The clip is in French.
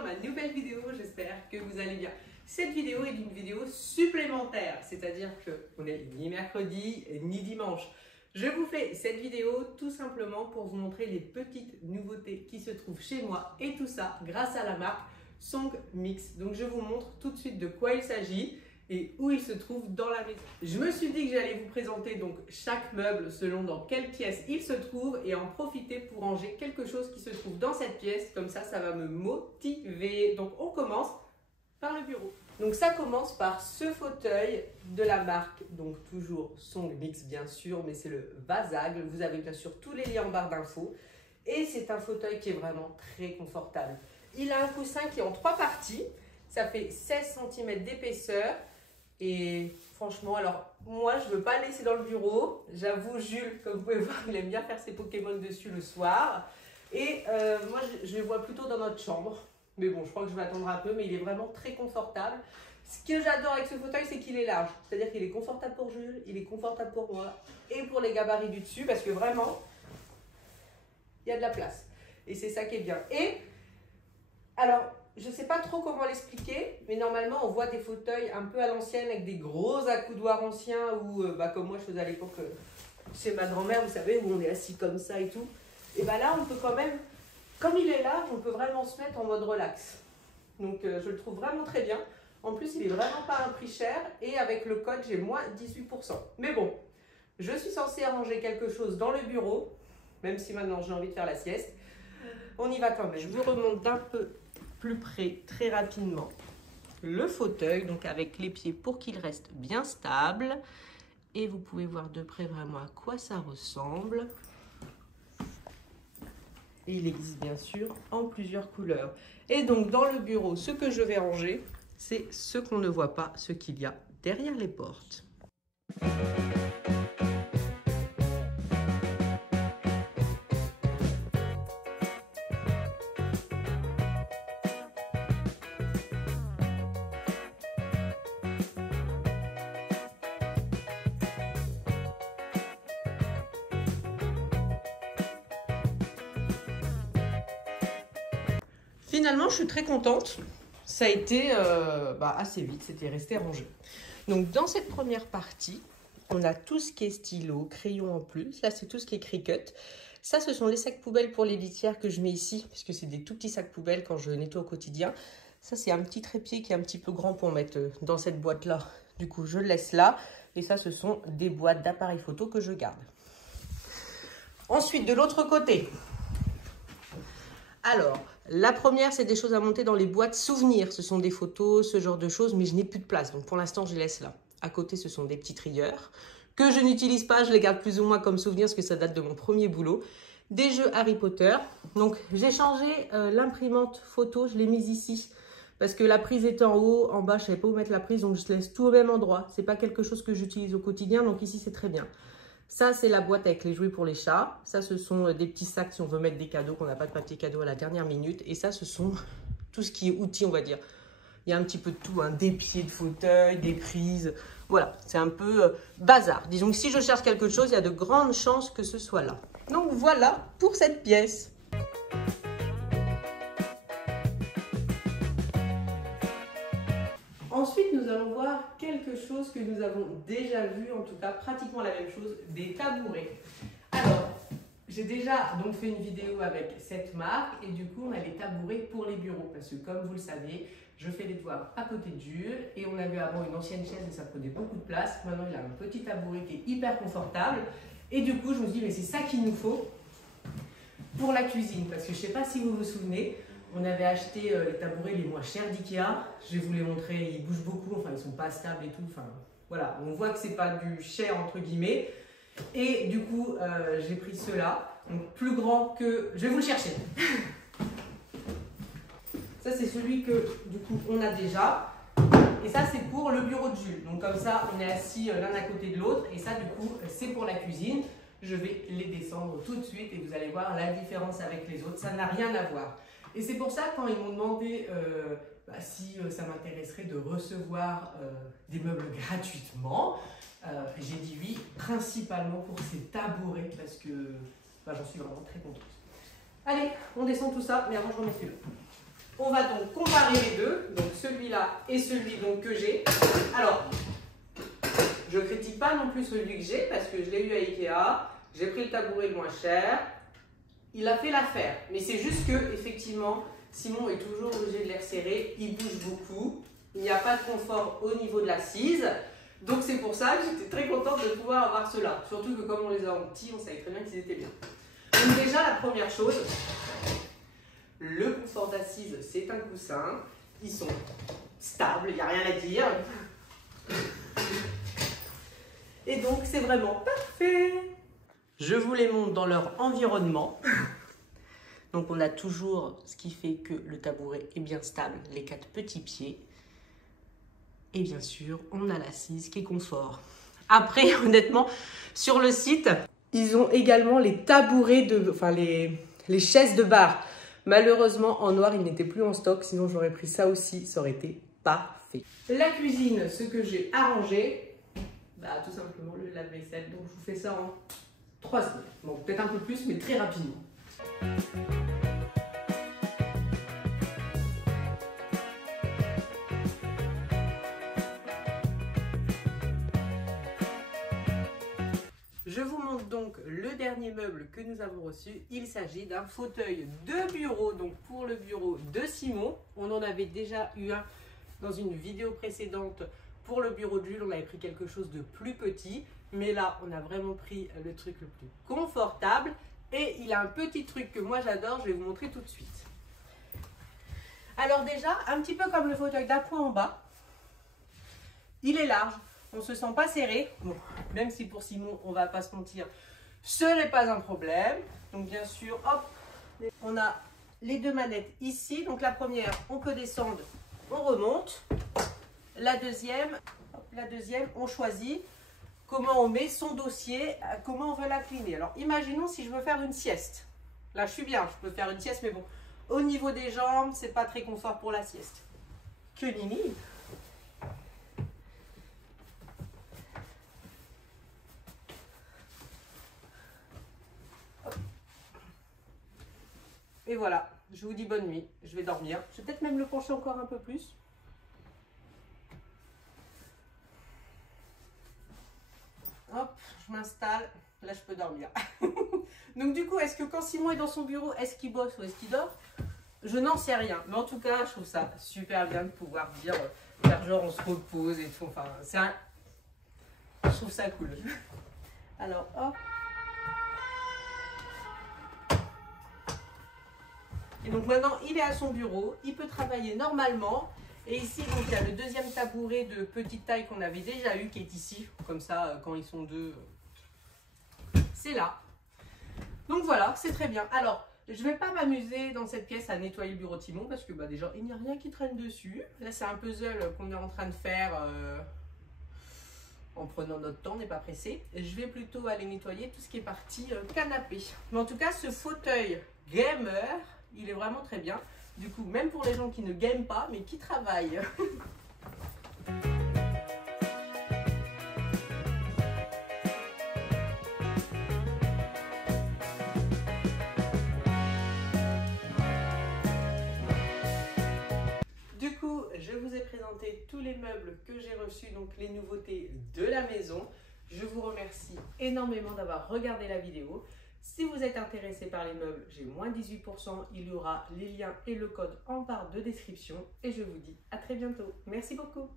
dans ma nouvelle vidéo, j'espère que vous allez bien. Cette vidéo est une vidéo supplémentaire, c'est-à-dire qu'on est ni mercredi ni dimanche. Je vous fais cette vidéo tout simplement pour vous montrer les petites nouveautés qui se trouvent chez moi et tout ça grâce à la marque Song Mix. Donc je vous montre tout de suite de quoi il s'agit et où il se trouve dans la maison. Je me suis dit que j'allais vous présenter donc chaque meuble selon dans quelle pièce il se trouve et en profiter pour ranger quelque chose qui se trouve dans cette pièce. Comme ça va me motiver. Donc on commence par le bureau. Donc ça commence par ce fauteuil de la marque, donc toujours Song Mix bien sûr, mais c'est le Vasagle. Vous avez bien sûr tous les liens en barre d'infos. Et c'est un fauteuil qui est vraiment très confortable. Il a un coussin qui est en 3 parties. Ça fait 16 cm d'épaisseur. Et franchement, alors moi je ne veux pas le laisser dans le bureau. J'avoue, Jules, comme vous pouvez voir, il aime bien faire ses Pokémon dessus le soir. Et moi je le vois plutôt dans notre chambre. Mais bon, je crois que je vais attendre un peu, mais il est vraiment très confortable. Ce que j'adore avec ce fauteuil, c'est qu'il est large. C'est-à-dire qu'il est confortable pour Jules, il est confortable pour moi et pour les gabarits du dessus, parce que vraiment, il y a de la place. Et c'est ça qui est bien. Et alors, je ne sais pas trop comment l'expliquer, mais normalement, on voit des fauteuils un peu à l'ancienne avec des gros accoudoirs anciens ou comme moi je faisais à l'époque chez ma grand-mère, vous savez, où on est assis comme ça et tout. Et bien là, on peut quand même, comme il est large, on peut vraiment se mettre en mode relax. Donc, je le trouve vraiment très bien. En plus, il n'est vraiment pas un prix cher et avec le code, j'ai moins 18%. Mais bon, je suis censée arranger quelque chose dans le bureau, même si maintenant j'ai envie de faire la sieste. On y va quand même. Je vous remonte d'un peu plus près, très rapidement, le fauteuil, donc avec les pieds pour qu'il reste bien stable. Et vous pouvez voir de près vraiment à quoi ça ressemble. Et il existe bien sûr en plusieurs couleurs. Et donc dans le bureau, ce que je vais ranger, c'est ce qu'on ne voit pas, ce qu'il y a derrière les portes. Finalement, je suis très contente. Ça a été assez vite, c'était resté rangé. Donc, dans cette première partie, on a tout ce qui est stylo, crayon en plus. Là, c'est tout ce qui est Cricut. Ça, ce sont les sacs poubelles pour les litières que je mets ici, puisque c'est des tout petits sacs poubelles quand je nettoie au quotidien. Ça, c'est un petit trépied qui est un petit peu grand pour mettre dans cette boîte-là. Du coup, je le laisse là. Et ça, ce sont des boîtes d'appareils photo que je garde. Ensuite, de l'autre côté, alors, la première, c'est des choses à monter dans les boîtes souvenirs. Ce sont des photos, ce genre de choses, mais je n'ai plus de place. Donc, pour l'instant, je les laisse là. À côté, ce sont des petits trieurs que je n'utilise pas. Je les garde plus ou moins comme souvenirs parce que ça date de mon premier boulot. Des jeux Harry Potter. Donc, j'ai changé l'imprimante photo. Je l'ai mise ici parce que la prise est en haut. En bas, je ne savais pas où mettre la prise. Donc, je laisse tout au même endroit. Ce n'est pas quelque chose que j'utilise au quotidien. Donc, ici, c'est très bien. Ça, c'est la boîte avec les jouets pour les chats. Ça, ce sont des petits sacs si on veut mettre des cadeaux, qu'on n'a pas de papier cadeau à la dernière minute. Et ça, ce sont tout ce qui est outils, on va dire. Il y a un petit peu de tout, hein, des pieds de fauteuil, des prises. Voilà, c'est un peu bazar. Disons que si je cherche quelque chose, il y a de grandes chances que ce soit là. Donc voilà pour cette pièce. Ensuite, nous allons voir quelque chose que nous avons déjà vu, en tout cas pratiquement la même chose, des tabourets. Alors, j'ai déjà donc fait une vidéo avec cette marque et du coup, on a les tabourets pour les bureaux parce que comme vous le savez, je fais les devoirs à côté de Jules et on avait avant une ancienne chaise et ça prenait beaucoup de place. Maintenant, il a un petit tabouret qui est hyper confortable et du coup, je me suis dit, mais c'est ça qu'il nous faut pour la cuisine parce que je ne sais pas si vous vous souvenez, on avait acheté les tabourets les moins chers d'Ikea. Je vais vous les montrer, ils bougent beaucoup, enfin ils sont pas stables et tout. Enfin voilà, on voit que c'est pas du cher entre guillemets. Et du coup, j'ai pris ceux-là, donc plus grand que. Je vais vous le chercher. Ça c'est celui que du coup on a déjà. Et ça c'est pour le bureau de Jules. Donc comme ça, on est assis l'un à côté de l'autre. Et ça du coup, c'est pour la cuisine. Je vais les descendre tout de suite et vous allez voir la différence avec les autres. Ça n'a rien à voir. Et c'est pour ça, quand ils m'ont demandé si ça m'intéresserait de recevoir des meubles gratuitement, j'ai dit oui, principalement pour ces tabourets, parce que j'en suis vraiment très contente. Allez, on descend tout ça, mais avant je remets celui-là. On va donc comparer les deux, donc celui-là et celui donc que j'ai. Alors, je ne critique pas non plus celui que j'ai parce que je l'ai eu à Ikea. J'ai pris le tabouret le moins cher. Il a fait l'affaire. Mais c'est juste que, effectivement, Simon est toujours obligé de les resserrer. Il bouge beaucoup. Il n'y a pas de confort au niveau de l'assise. Donc c'est pour ça que j'étais très contente de pouvoir avoir ceux-là. Surtout que comme on les a en petit, on savait très bien qu'ils étaient bien. Donc déjà, la première chose, le confort d'assise, c'est un coussin. Ils sont stables, il n'y a rien à dire. Et donc, c'est vraiment parfait. Je vous les montre dans leur environnement. Donc, on a toujours ce qui fait que le tabouret est bien stable, les 4 petits pieds. Et bien sûr, on a l'assise qui est confort. Après, honnêtement, sur le site, ils ont également les tabourets, les chaises de bar. Malheureusement, en noir, ils n'étaient plus en stock. Sinon, j'aurais pris ça aussi. Ça aurait été parfait. La cuisine, ce que j'ai arrangé, tout simplement le lave-vaisselle. Donc, je vous fais ça en 3 secondes. Bon, peut-être un peu plus, mais très rapidement. Je vous montre donc le dernier meuble que nous avons reçu. Il s'agit d'un fauteuil de bureau, donc pour le bureau de Simon. On en avait déjà eu un dans une vidéo précédente pour le bureau de Jules. On avait pris quelque chose de plus petit, mais là, on a vraiment pris le truc le plus confortable. Et il a un petit truc que moi j'adore, je vais vous montrer tout de suite. Alors déjà, un petit peu comme le fauteuil d'appoint en bas, il est large. On ne se sent pas serré, bon, même si pour Simon, on ne va pas se mentir, ce n'est pas un problème. Donc bien sûr, hop, on a les 2 manettes ici. Donc la première, on peut descendre, on remonte. La deuxième, on choisit comment on met son dossier, comment on veut l'incliner. Alors imaginons si je veux faire une sieste. Là je suis bien, je peux faire une sieste, mais bon, au niveau des jambes, c'est pas très confort pour la sieste. Que nini! Et voilà, je vous dis bonne nuit, je vais dormir. Je vais peut-être même le pencher encore un peu plus. Hop, je m'installe, là je peux dormir. Donc du coup, est-ce que quand Simon est dans son bureau, est-ce qu'il bosse ou est-ce qu'il dort? Je n'en sais rien, mais en tout cas, je trouve ça super bien de pouvoir dire, faire genre on se repose et tout. Enfin, je trouve ça cool. Alors, hop. Et donc maintenant, il est à son bureau, il peut travailler normalement. Et ici, donc, il y a le deuxième tabouret de petite taille qu'on avait déjà eu, qui est ici. Comme ça, quand ils sont 2, c'est là. Donc voilà, c'est très bien. Alors, je ne vais pas m'amuser dans cette pièce à nettoyer le bureau de Simon, parce que déjà, il n'y a rien qui traîne dessus. Là, c'est un puzzle qu'on est en train de faire en prenant notre temps, on n'est pas pressé. Je vais plutôt aller nettoyer tout ce qui est partie canapé. Mais en tout cas, ce fauteuil gamer, il est vraiment très bien. Du coup, même pour les gens qui ne game pas, mais qui travaillent. Du coup, je vous ai présenté tous les meubles que j'ai reçus, donc les nouveautés de la maison. Je vous remercie énormément d'avoir regardé la vidéo. Si vous êtes intéressé par les meubles, j'ai moins 18%. Il y aura les liens et le code en barre de description. Et je vous dis à très bientôt. Merci beaucoup.